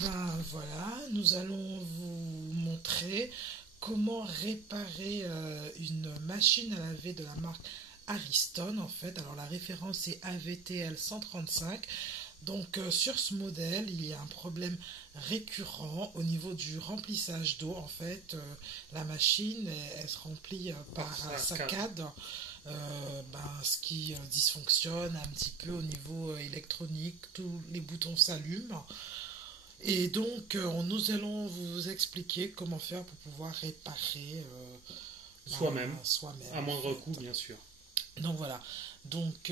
Ben voilà, nous allons vous montrer comment réparer une machine à laver de la marque Ariston en fait. Alors la référence est AVTL 135. Donc sur ce modèle, il y a un problème récurrent au niveau du remplissage d'eau. En fait, la machine, elle se remplit par saccade. Ce qui dysfonctionne un petit peu au niveau électronique, tous les boutons s'allument. Et donc, nous allons vous expliquer comment faire pour pouvoir réparer soi-même, soi-même. à moindre coût, bien sûr. Donc voilà. Donc,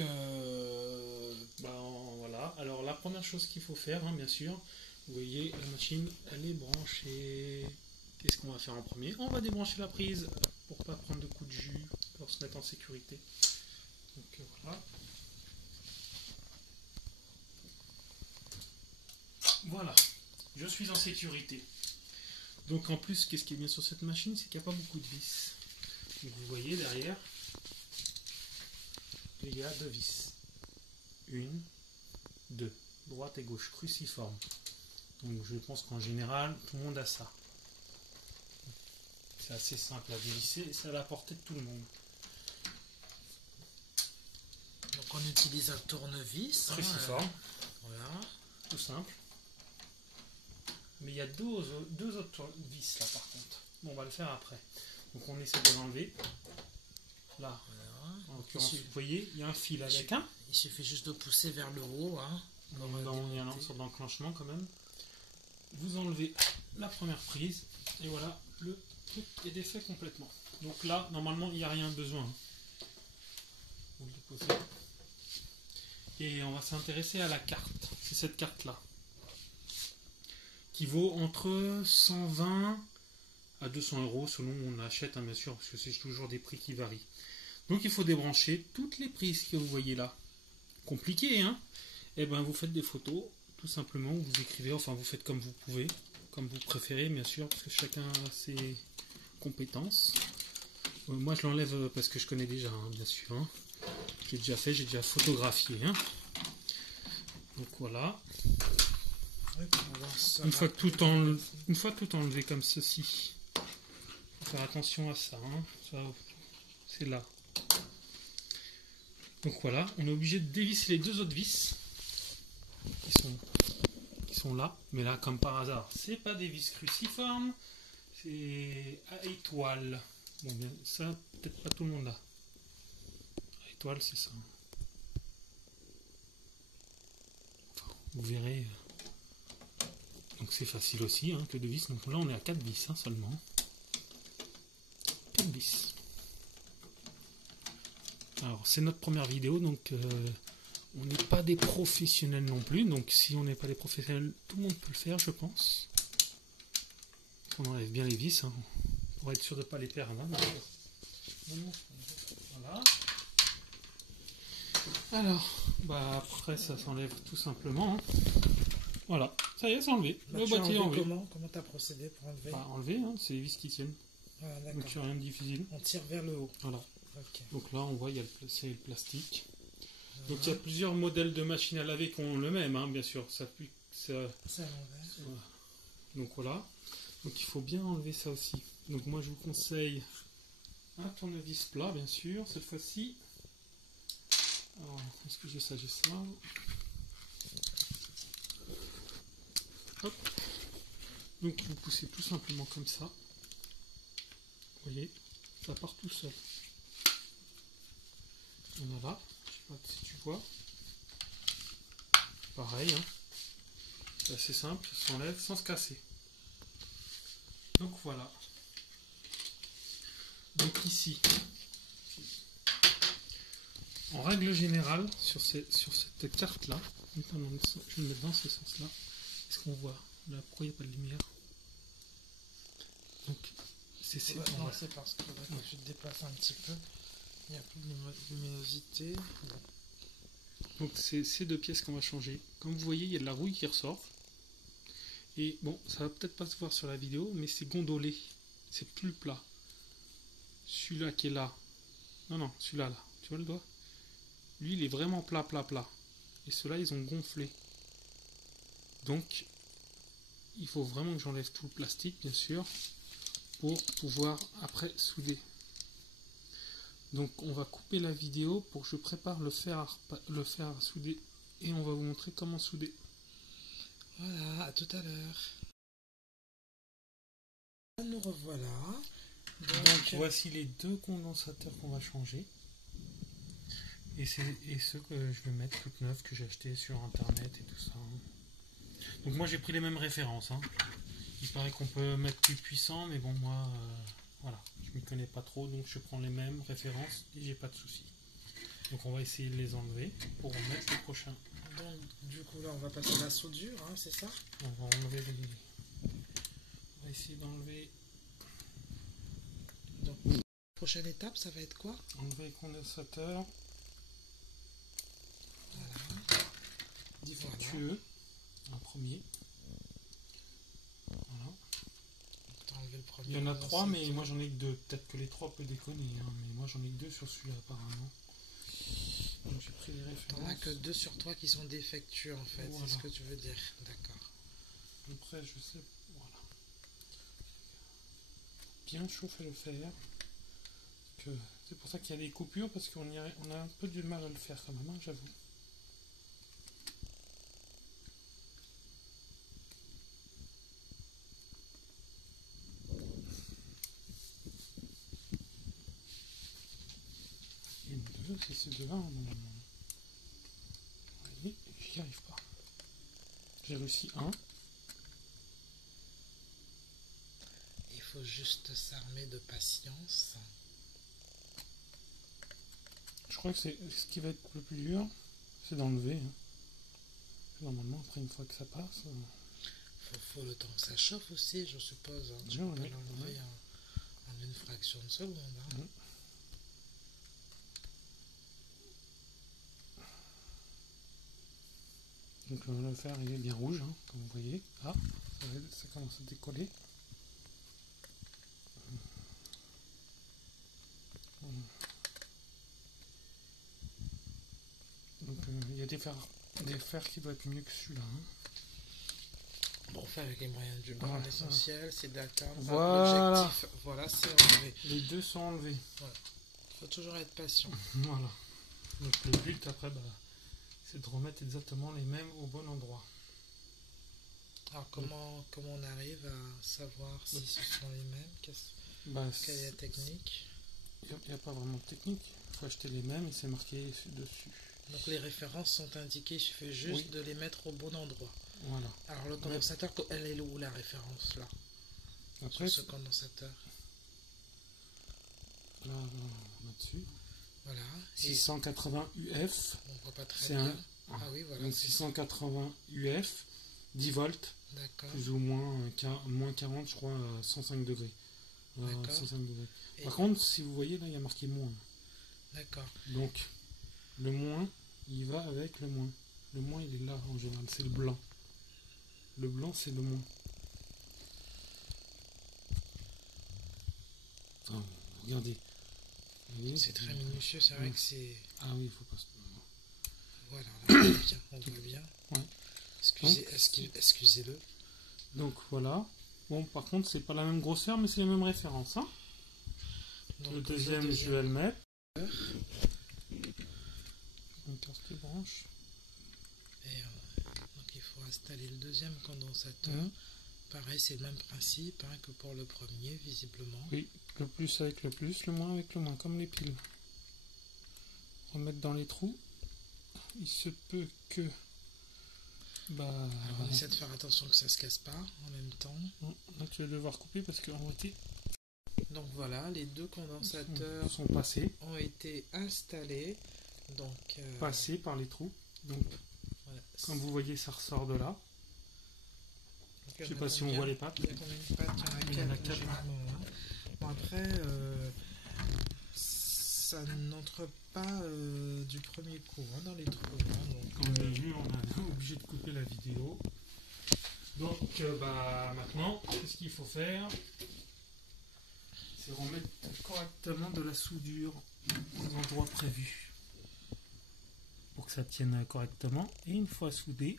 voilà. Alors, la première chose qu'il faut faire, hein, bien sûr, vous voyez, la machine, elle est branchée. Qu'est-ce qu'on va faire en premier? On va débrancher la prise pour pas prendre de coups de jus, pour se mettre en sécurité. Donc, voilà. Voilà. Je suis en sécurité. Donc en plus, qu'est-ce qui est bien sur cette machine, c'est qu'il n'y a pas beaucoup de vis. Donc vous voyez derrière, il y a 2 vis. 1, 2, droite et gauche, cruciforme. Donc je pense qu'en général, tout le monde a ça. C'est assez simple à dévisser et c'est à la portée de tout le monde. Donc on utilise un tournevis. Cruciforme. Voilà. Tout simple. Mais il y a deux autres vis là par contre. Bon, on va le faire après. Donc on essaie de l'enlever. Là, voilà. En l'occurrence, vous voyez, il y a un fil avec un. Il suffit juste de pousser vers le haut. Il y a une sorte d'enclenchement quand même. Vous enlevez la première prise. Et voilà, le truc est défait complètement. Donc là, normalement, il n'y a rien besoin. Vous le déposez. Et on va s'intéresser à la carte. C'est cette carte-là. Qui vaut entre 120 à 200 euros selon où on achète, hein, bien sûr, parce que c'est toujours des prix qui varient. Donc il faut débrancher toutes les prises que vous voyez là. Compliqué, hein? Et ben vous faites des photos, tout simplement, vous écrivez, enfin vous faites comme vous pouvez, comme vous préférez, bien sûr, parce que chacun a ses compétences. Moi je l'enlève parce que je connais déjà, hein, bien sûr. Hein. J'ai déjà fait, j'ai déjà photographié. Hein. Donc voilà. Une fois tout enlevé comme ceci, faut faire attention à ça, hein. C'est là. Donc voilà, on est obligé de dévisser les 2 autres vis qui sont là, mais là comme par hasard, c'est pas des vis cruciformes, c'est à étoile. Bon bien, ça peut-être pas tout le monde là. À étoile, c'est ça. Enfin, vous verrez. Donc c'est facile aussi, hein, que de vis. Donc là on est à 4 vis hein, seulement. 4 vis. Alors c'est notre première vidéo, donc on n'est pas des professionnels non plus. Donc si on n'est pas des professionnels, tout le monde peut le faire, je pense. On enlève bien les vis, hein, pour être sûr de ne pas les perdre. Hein, voilà. Alors, après ça s'enlève tout simplement. Hein. Voilà, ça y est, c'est enlevé. Le boîtier est enlevé. Comment tu as procédé pour enlever? Enlever, hein, c'est les vis qui tiennent. Ah, donc il n'y a rien de difficile. On tire vers le haut. Voilà. Okay. Donc là, on voit, c'est le plastique. Voilà. Donc il y a plusieurs modèles de machines à laver qui ont le même, hein, bien sûr. Ça. Voilà. Donc voilà. Donc il faut bien enlever ça aussi. Donc moi, je vous conseille un tournevis plat, bien sûr, cette fois-ci. Alors, est-ce que j'ai ça? J'ai ça. Hop. Donc vous poussez tout simplement comme ça. Vous voyez, ça part tout seul. Voilà, je sais pas si tu vois. Pareil, hein. C'est assez simple, ça s'enlève sans se casser. Donc voilà. Donc ici, en règle générale, sur cette carte-là, je vais le mettre dans ce sens-là. Est-ce qu'on voit là? Pourquoi il n'y a pas de lumière? Donc, non, c'est parce que quand tu te déplaces un petit peu, il n'y a plus de luminosité. Donc, c'est ces 2 pièces qu'on va changer. Comme vous voyez, il y a de la rouille qui ressort. Et bon, ça va peut-être pas se voir sur la vidéo, mais c'est gondolé. C'est plus plat. Celui-là qui est là. Non, celui-là, là. Tu vois le doigt? Lui, il est vraiment plat. Et ceux-là, ils ont gonflé. Donc, il faut vraiment que j'enlève tout le plastique, bien sûr, pour pouvoir après souder. Donc on va couper la vidéo pour que je prépare le fer à souder et on va vous montrer comment souder. Voilà, à tout à l'heure. Nous revoilà. Donc voici les deux condensateurs qu'on va changer. Et ceux que je vais mettre toutes neuves que j'ai acheté sur internet et tout ça. Donc moi j'ai pris les mêmes références. Hein. Il paraît qu'on peut mettre plus puissant, mais bon moi voilà, je m'y connais pas trop, donc je prends les mêmes références et j'ai pas de soucis. Donc on va essayer de les enlever pour remettre le prochain. Donc du coup là on va passer à la soudure, hein, c'est ça? On va enlever on va essayer d'enlever. Donc prochaine étape ça va être quoi? Enlever les condensateurs. Voilà. Défectueux. Un premier. Voilà. Le premier, il y en a 3, mais moi j'en ai que 2. Peut-être que les 3 peut déconner, hein, mais moi j'en ai que 2 sur celui-là apparemment. Donc j'ai pris les références. T'en as que 2 sur 3 qui sont défectueux en fait, voilà. C'est ce que tu veux dire. D'accord. Après je sais, voilà. Bien chauffer le fer. C'est pour ça qu'il y a des coupures, parce qu'on a un peu du mal à le faire quand même, hein, j'avoue. C'est ce deux-là, oui, j'y arrive pas. J'ai réussi un. Il faut juste s'armer de patience. Je crois que c'est ce qui va être le plus dur, c'est d'enlever. Hein. Normalement, après une fois que ça passe. Faut le temps que ça chauffe aussi, je suppose. Hein. Tu peux pas l'enlever en une fraction de seconde. Hein. Donc le fer il est bien rouge, hein, comme vous voyez. Ah, ça commence à décoller. Donc il y a des fers qui doivent être mieux que celui-là. Hein. Bon, on fait avec les moyens du bord. L'essentiel, c'est d'atteindre l'objectif. Voilà, c'est enlevé. Les deux sont enlevés. Voilà. Faut toujours être patient. Voilà. Donc le but après, c'est de remettre exactement les mêmes au bon endroit. Alors comment on arrive à savoir si ce sont les mêmes? Quelle est la technique? Il n'y a pas vraiment de technique. Il faut acheter les mêmes et c'est marqué dessus. Donc les références sont indiquées, il suffit juste de les mettre au bon endroit. Voilà. Alors le condensateur, elle est où la référence là? Après, sur ce condensateur. Là, on a dessus. Voilà. 680 UF. On voit pas très bien. Ah oui, voilà. Donc 680 UF, 10 volts. D'accord. Plus ou moins, moins 40, je crois, à 105 degrés. 105 degrés. Par contre, si vous voyez, là, il y a marqué moins. D'accord. Donc, le moins, il va avec le moins. Le moins, il est là, en général. C'est le blanc. Le blanc, c'est le moins. Enfin, regardez. C'est très minutieux, c'est vrai que c'est... Ah oui, il faut pas se... Voilà, là, on voit bien. Ouais. Excusez-le. Donc voilà. Bon, par contre, c'est pas la même grosseur, mais c'est les mêmes références. Hein. Donc, le deuxième, je vais le mettre. On casse les branches. Et donc il faut installer le deuxième condensateur. Pareil, c'est le même principe que pour le premier, visiblement. Oui, le plus avec le plus, le moins avec le moins, comme les piles. Remettre dans les trous. Il se peut que... Alors on essaie de faire attention que ça se casse pas en même temps. Là tu vas devoir couper parce qu'en réalité... Donc voilà, les deux condensateurs sont passés. Ont été installés. Donc, passés par les trous. Donc voilà. Comme vous voyez, ça ressort de là. Je sais pas si on voit les pattes. Il y a combien de pattes? Il y en a 4. Bon, après, ça n'entre pas du premier coup dans les trous. Donc, comme on a vu, on est obligé de couper la vidéo. Donc maintenant, ce qu'il faut faire, c'est remettre correctement de la soudure aux endroits prévus pour que ça tienne correctement. Et une fois soudé,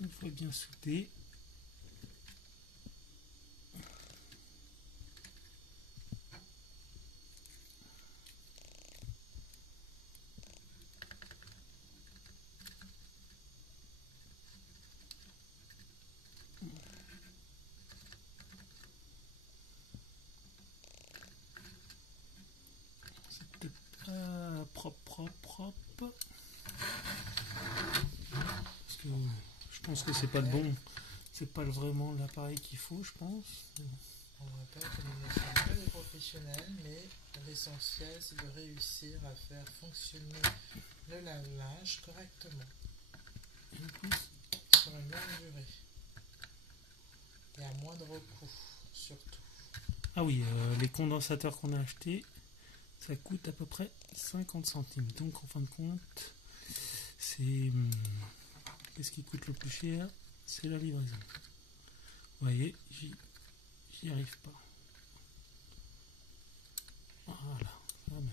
une fois bien soudé. C'est peut-être propre. Parce que je pense que c'est pas le bon, c'est pas vraiment l'appareil qu'il faut, je pense. On rappelle que nous ne sommes pas des professionnels, mais l'essentiel c'est de réussir à faire fonctionner le lave-linge correctement sur une longue durée et à moindre coût surtout. Ah oui, les condensateurs qu'on a achetés, ça coûte à peu près 50 centimes. Donc en fin de compte, c'est... Qu'est-ce qui coûte le plus cher? C'est la livraison. Vous voyez, j'y arrive pas. Voilà, ça va même.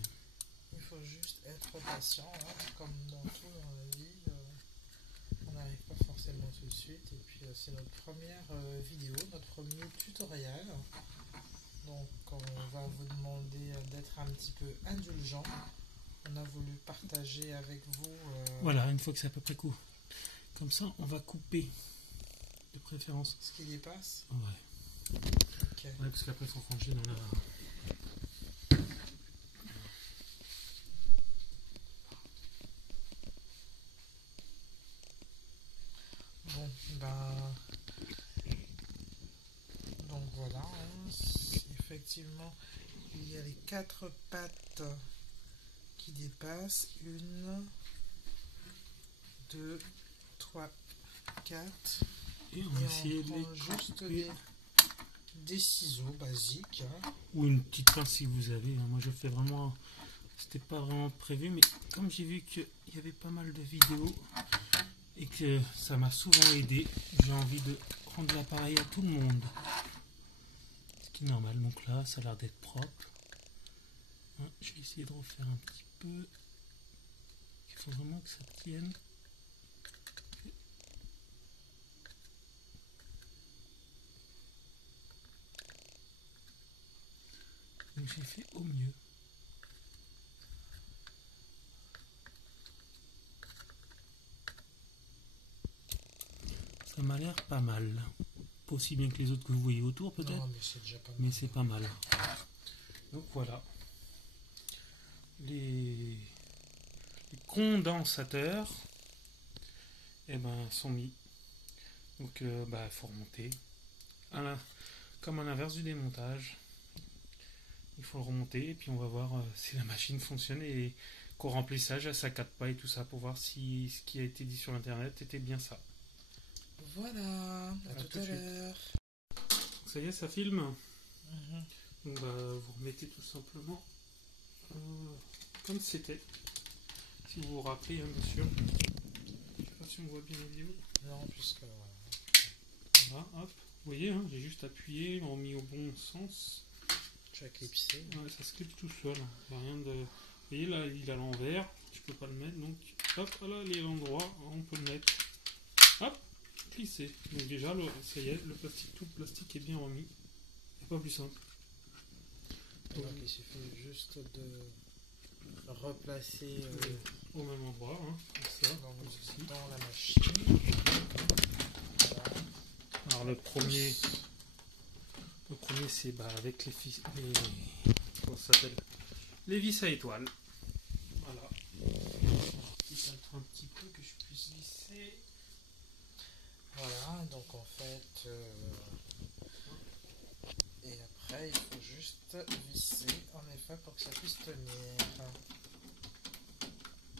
Il faut juste être patient, hein, comme dans tout dans la vie. On n'arrive pas forcément tout de suite. Et puis c'est notre première vidéo, notre premier tutoriel. Donc on va vous demander d'être un petit peu indulgent. On a voulu partager avec vous... Voilà, une fois que c'est à peu près court. Comme ça, on va couper, de préférence. Ce qui dépasse. Ouais. Okay. Ouais, parce qu'après, il faut ranger dans la... Bon, ben... Donc voilà, hein, effectivement, il y a les 4 pattes qui dépassent. 1, 2, 3, 4. Et on va essayer de prend juste des ciseaux basiques. Hein. Ou une petite pince si vous avez. Moi, je fais vraiment... C'était pas vraiment prévu, mais comme j'ai vu qu'il y avait pas mal de vidéos et que ça m'a souvent aidé, j'ai envie de rendre l'appareil à tout le monde. Ce qui est normal. Donc là, ça a l'air d'être propre. Hein, je vais essayer de refaire un petit peu. Il faut vraiment que ça tienne. Donc j'ai fait au mieux. Ça m'a l'air pas mal. Pas aussi bien que les autres que vous voyez autour peut-être. Non, mais c'est déjà pas mal. Mais c'est pas mal. Donc voilà. Les condensateurs sont mis. Donc faut remonter. Comme à l'inverse du démontage. Il faut le remonter et puis on va voir si la machine fonctionne et qu'au remplissage elle saccade pas et tout ça pour voir si ce qui a été dit sur internet était bien ça. Voilà, à tout à l'heure. Ça y est, ça filme. Donc vous remettez tout simplement comme c'était. Si vous vous rappelez, hein, bien sûr. Je sais pas si on voit bien la vidéo. Non, puisque... Voilà, hop. Vous voyez, hein, j'ai juste appuyé, mis au bon sens. Tu as clipsé. Ouais, ça se clipse tout seul. Il n'y a rien de... Vous voyez, là, il est à l'envers. Je peux pas le mettre, donc... Hop, là, il est à l'endroit. On peut le mettre. Hop, glisser. Donc déjà, ça y est, tout le plastique est bien remis. C'est pas plus simple. Donc il suffit juste de replacer au même endroit, hein, comme ça, dans la machine. Voilà. Alors le premier c'est avec les comment ça s'appelle, les vis à étoiles. Voilà. Un petit peu que je puisse visser. Voilà, donc en fait et après il faut juste visser en effet pour que ça puisse tenir.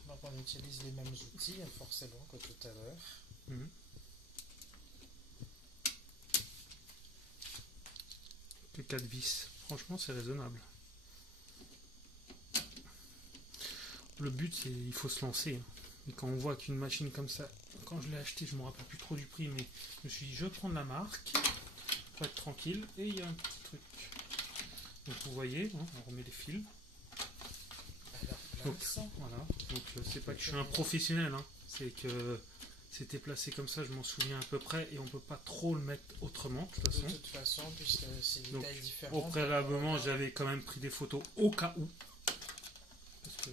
Donc on utilise les mêmes outils forcément que tout à l'heure. Que 4 vis. Franchement c'est raisonnable. Le but c'est il faut se lancer. Hein. Et quand on voit qu'une machine comme ça, quand je l'ai acheté, je ne me rappelle plus trop du prix, mais je me suis dit je vais prendre la marque pour être tranquille. Et il y a un petit truc. Donc vous voyez, hein, on remet les fils. Donc voilà. Donc c'est pas que je suis un professionnel, hein. C'est que C'était placé comme ça, je m'en souviens à peu près, et on peut pas trop le mettre autrement, de toute façon. De toute façon, puisque c'est des Donc, tailles différentes. au préalablement, j'avais quand même pris des photos au cas où. Parce que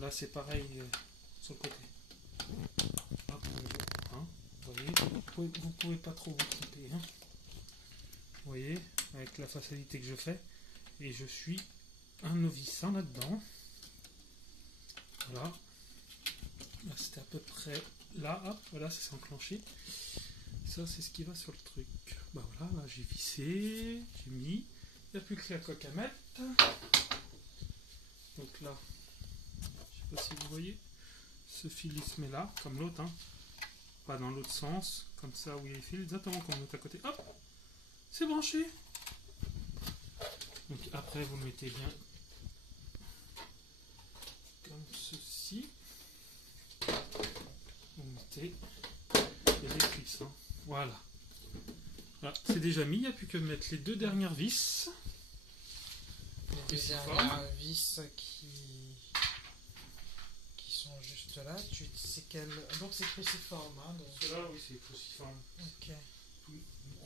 là, c'est pareil sur le côté. Hop, hein, vous voyez, vous pouvez pas trop vous tromper. Hein. Vous voyez, avec la facilité que je fais. Et je suis un noviçant là-dedans. Voilà. Là, c'était à peu près là. Hop, voilà, ça s'est enclenché. Ça, c'est ce qui va sur le truc. Bah voilà, là, j'ai vissé, j'ai mis. Il n'y a plus que la coque à mettre. Donc là, je sais pas si vous voyez, ce fil il se met là, comme l'autre, hein. Pas dans l'autre sens, comme ça où il y a les fils, exactement comme l'autre à côté. Hop, c'est branché. Donc après, vous le mettez bien comme ceci. Vous mettez, il y a des vis, hein. Voilà. Voilà, c'est déjà mis, il n'y a plus que mettre les 2 dernières vis. Les 2 dernières vis qui sont juste là. C'est quel... Donc c'est cruciforme. Hein, cela, oui, c'est cruciforme. Ok.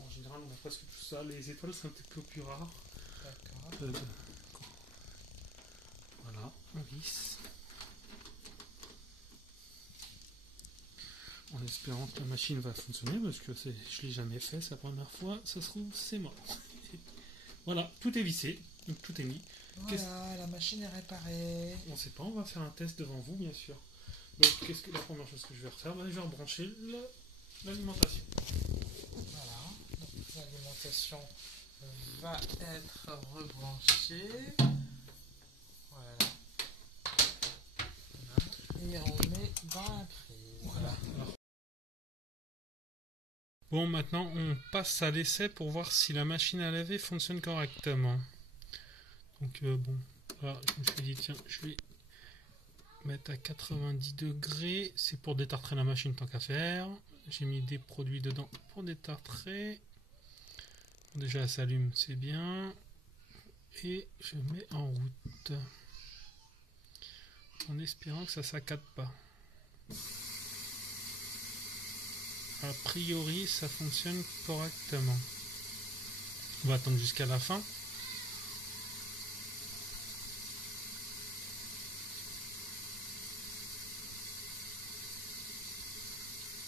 En général, on a presque tout ça. Les étoiles sont un petit peu plus rares. D'accord. Voilà, on visse. En espérant que la machine va fonctionner, parce que je ne l'ai jamais fait, c'est la première fois, ça se trouve, c'est mort. Voilà, tout est vissé, donc tout est mis. Voilà, la machine est réparée. On ne sait pas, on va faire un test devant vous, bien sûr. Donc, qu'est-ce que la première chose que je vais refaire? Je vais rebrancher l'alimentation. Voilà, donc l'alimentation va être rebranchée. Voilà. Et on met dans la prise. Voilà. Alors. Bon, maintenant on passe à l'essai pour voir si la machine à laver fonctionne correctement. Donc bon, là je me suis dit tiens, je vais mettre à 90 degrés, c'est pour détartrer la machine tant qu'à faire. J'ai mis des produits dedans pour détartrer. Déjà elle s'allume, c'est bien. Et je mets en route. En espérant que ça saccade pas. A priori, ça fonctionne correctement. On va attendre jusqu'à la fin.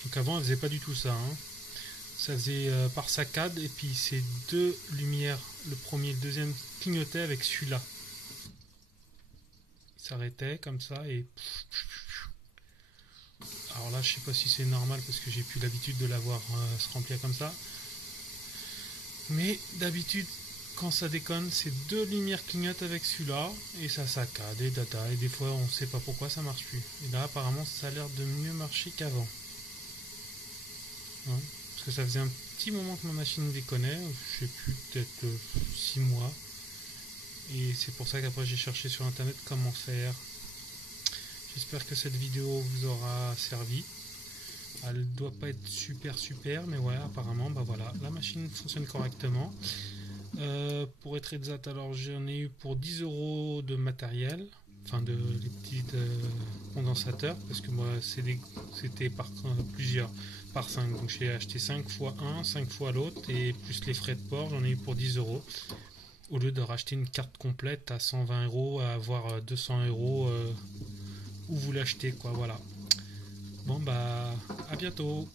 Donc avant, elle faisait pas du tout ça. Hein. Ça faisait par saccade et puis ces 2 lumières, le premier et le deuxième, clignotaient avec celui-là. Il s'arrêtait comme ça et... Alors là, je sais pas si c'est normal parce que j'ai plus l'habitude de l'avoir se remplir comme ça. Mais d'habitude, quand ça déconne, c'est 2 lumières clignotent avec celui-là et ça saccade et data. Et des fois, on sait pas pourquoi ça marche plus. Et là, apparemment, ça a l'air de mieux marcher qu'avant. Hein, parce que ça faisait un petit moment que ma machine déconnait. Je sais plus, peut-être 6 mois. Et c'est pour ça qu'après, j'ai cherché sur internet comment faire. J'espère que cette vidéo vous aura servi. Elle ne doit pas être super, mais ouais, apparemment, bah voilà, la machine fonctionne correctement. Pour être exact, alors j'en ai eu pour 10 € de matériel, enfin des petits condensateurs, parce que moi c'était par plusieurs, par 5. Donc j'ai acheté 5 fois un, 5 fois l'autre, et plus les frais de port, j'en ai eu pour 10 €. Au lieu de racheter une carte complète à 120 €, à avoir 200 € où vous l'achetez, quoi, voilà. Bon bah à bientôt.